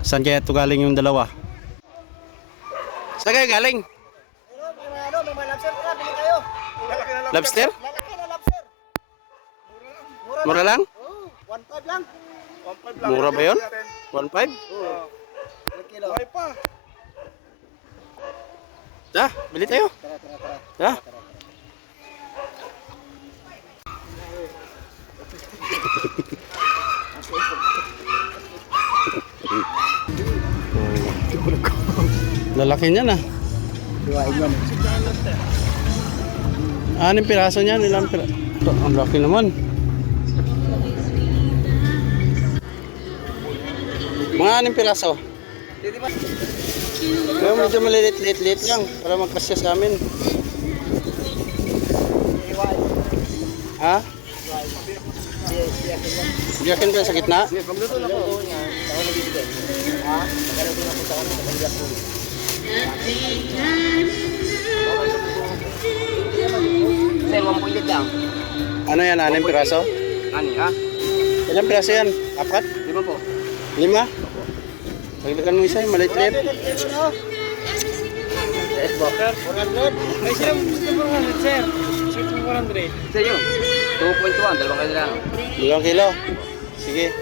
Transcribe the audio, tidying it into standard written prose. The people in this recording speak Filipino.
Saan kaya ito galing yung dalawa? Saan kaya galing? May mga lobster pala, bili kayo. Lobster? Lalaki na lobster. Mura lang? Oo, 1.5 lang. Mura ba yun? 1.5? Oo. 1 kilo. Buhay pa. Bili tayo. Tara. Lalaki niyan ah. Duwain mo. 6 piraso niyan, ilang piraso? Ang laki naman. Mga 6 piraso. Pero medyo malilit-lit lang para magkasya sa amin. Ha? Biyakin pa sa gitna? Pagluto na ko. Ako nabibigay. Ha? Magkano na po sa kami sa pagbiyak ko. Sir, 1.8 lang. Ano yan, 6 piraso? Ani, ha? Ilang piraso yan? 4? 5 po. 5? Paglagan mo isa, maliit-lit. Yes, Walker. 400. May sila gusto mo 100, sir. Sir, 400. Sir, yun. 2.1, 2 kilo lang. 2 kilo. Sige.